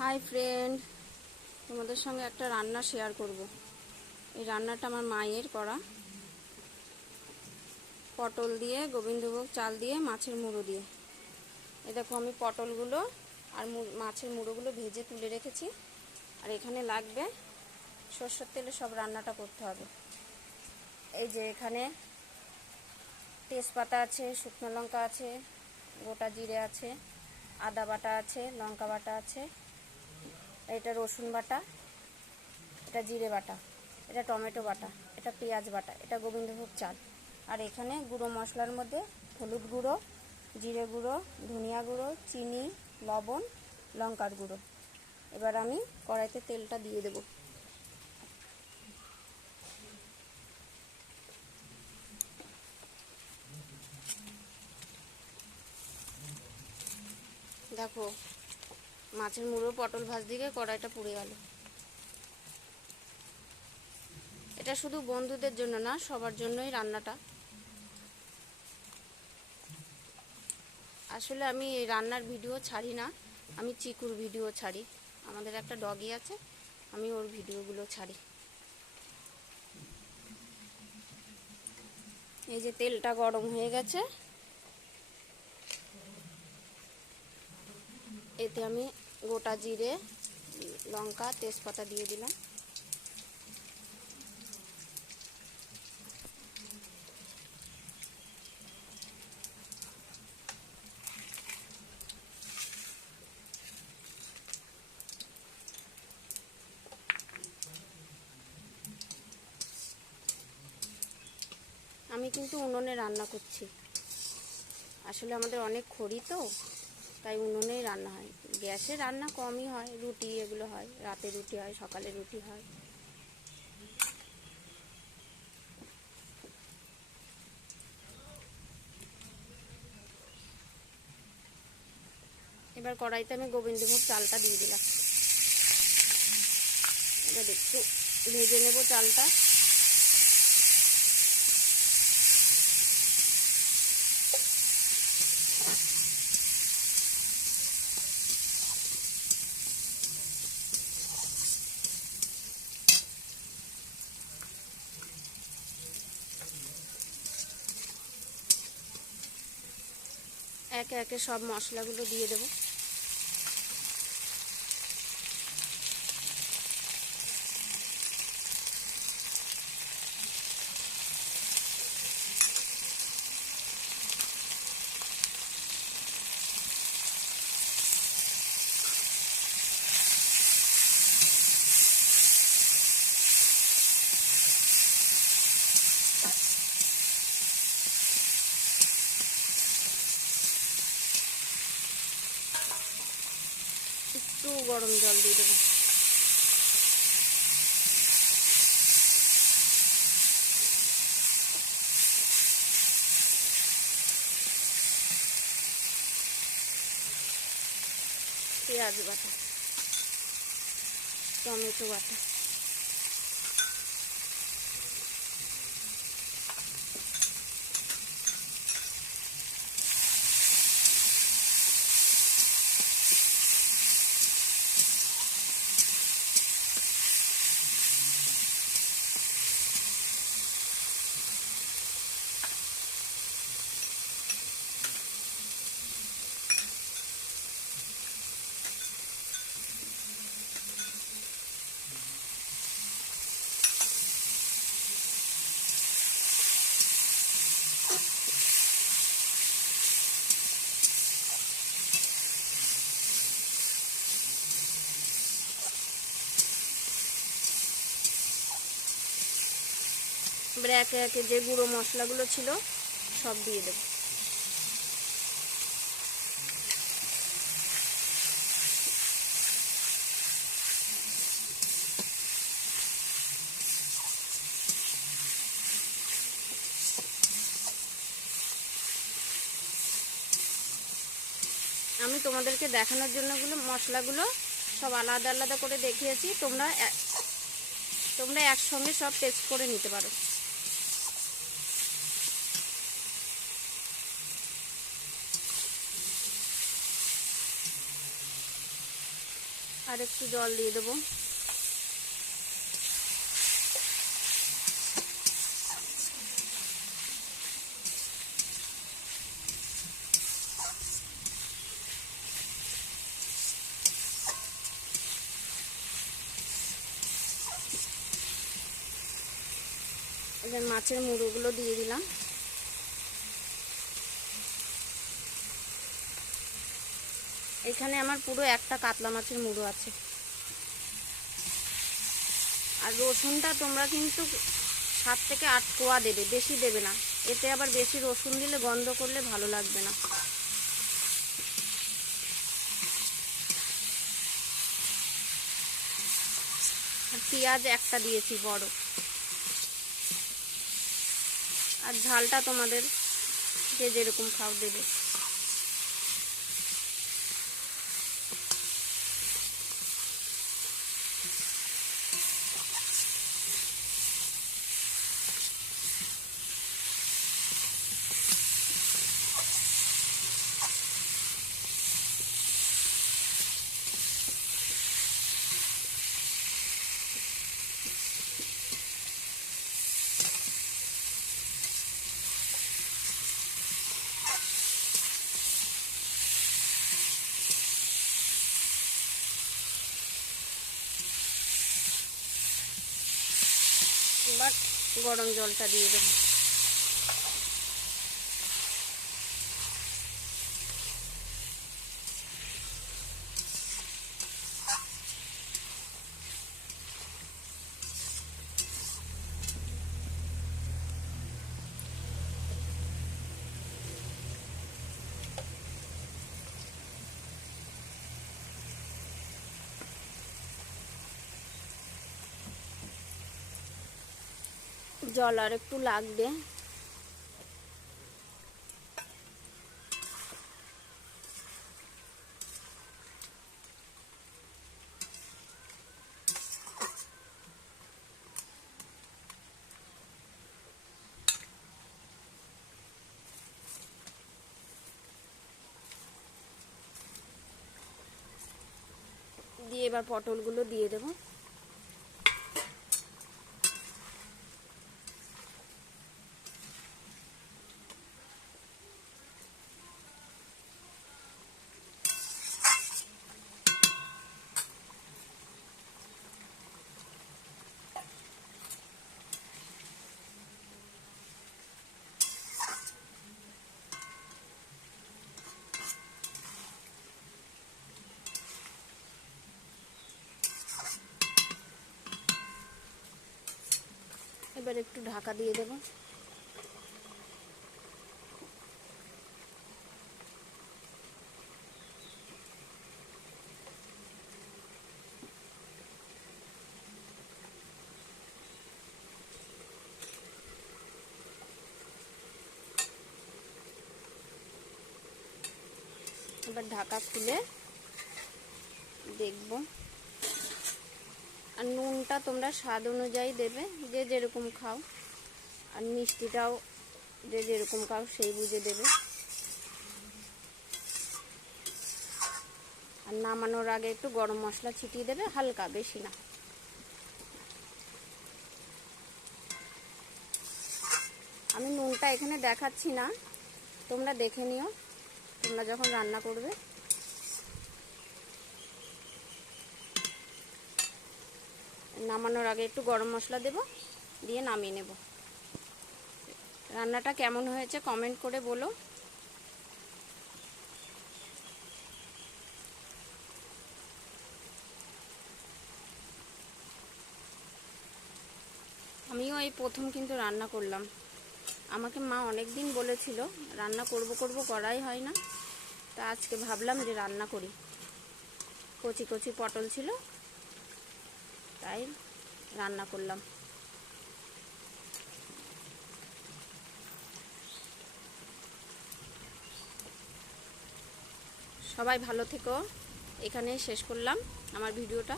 Hi friend, তোমাদের সঙ্গে একটা রান্না শেয়ার করব। এই রান্নাটা আমার মায়ের করা, পটল দিয়ে, গোবিন্দভোগ চাল দিয়ে, মাছের মুড়ো দিয়ে। এই দেখো, আমি পটলগুলো আর মাছের মুড়োগুলো ভেজে তুলে রেখেছি। আর এখানে লাগবে সরষের তেলে সব রান্নাটা করতে হবে। এই যে এখানে তেজপাতা আছে, শুকনো লঙ্কা আছে, গোটা জিরে আছে, আদা বাটা আছে, লঙ্কা বাটা আছে, এটা রসুন বাটা, এটা জিরে বাটা, এটা টমেটো বাটা, এটা পেঁয়াজ বাটা, এটা গোবিন্দভোগ চাল। আর এখানে গুঁড়ো মশলার মধ্যে হলুদ গুঁড়ো, জিরে গুঁড়ো, ধনিয়া গুঁড়ো, চিনি, লবণ, লঙ্কার গুঁড়ো। এবার আমি কড়াইতে তেলটা দিয়ে দেব। দেখো, মাছের মুড়ো পটল ভাজ দিকে কড়াইটা পুড়ে গেল। এটা শুধু বন্ধুদের জন্য না, সবার জন্যই রান্নাটা। আসলে আমি এই রান্নার ভিডিও ছাড়ি না, আমি চিকুর ভিডিও ছাড়ি। আমাদের একটা ডগি আছে, আমি ওর ভিডিওগুলো ছাড়ি। এই যে তেলটা গরম হয়ে গেছে, এতে আমি গোটা জিরে, লঙ্কা, তেজপাতা দিয়ে দিলাম। আমি কিন্তু উনুনে রান্না করছি। আসলে আমাদের অনেক খড়ি তো, তাই উনুনেই রান্না হয়। গ্যাসে রান্না কমই হয়, রুটি এগুলো হয়, রাতে রুটি হয়, সকালে রুটি হয়। এবার কড়াইতে আমি গোবিন্দভোগ চালটা দিয়ে দিলাম। এবার একটু ভেজে নেব চালটা। একে একে সব মশলাগুলো দিয়ে দেব। একটু গরম জল দিয়ে দেবো। পেঁয়াজ বাটা, টমেটো বাটা, এবারে একে একে যে গুঁড়ো মশলাগুলো ছিল সব দিয়ে দেব। আমি তোমাদেরকে দেখানোর জন্য মশলাগুলো সব আলাদা আলাদা করে দেখিয়েছি। তোমরা একসঙ্গে সব টেস্ট করে নিতে পারো। আর একটু জল দিয়ে দেবো। এবার মাছের মুড়োগুলো দিয়ে দিলাম। এখানে আমার পুরো একটা কাতলা মাছের মুড়ো আছে। আর রসুনটা তোমরা কিন্তু 7 থেকে 8 কোয়া দেবে, বেশি দেবে না। এতে আবার বেশি রসুন দিলে গন্ধ করলে ভালো লাগবে না। আর পেঁয়াজ একটা দিয়েছি বড়। আর ঝালটা তোমাদের যে যেরকম খাও দেবে। এবার গরম জলটা দিয়ে দেবো। জল আর একটু লাগবে। দিয়ে এবার পটলগুলো দিয়ে দেবো। এবার একটু ঢাকা দিয়ে দেবো। এবার ঢাকা খুলে দেখব। আর নুনটা তোমরা স্বাদ অনুযায়ী দেবে, যে যেরকম খাও। আর মিষ্টিটাও যে যেরকম খাও সেই বুঝে দেবে। আর নামানোর আগে একটু গরম মশলা ছিটিয়ে দেবে, হালকা, বেশি না। আমি নুনটা এখানে দেখাচ্ছি না, তোমরা দেখে নিও তোমরা যখন রান্না করবে। নামানোর আগে একটু গরম মশলা দেব, দিয়ে নামিয়ে নেব। রান্নাটা কেমন হয়েছে কমেন্ট করে বলো। আমিও এই প্রথম কিন্তু রান্না করলাম। আমাকে মা অনেক দিন বলেছিল রান্না করব করাই হয় না। তা আজকে ভাবলাম যে রান্না করি। কচি কচি পটল ছিল, তাই রান্না করলাম। সবাই ভালো থেকো। এখানেই শেষ করলাম আমার ভিডিওটা।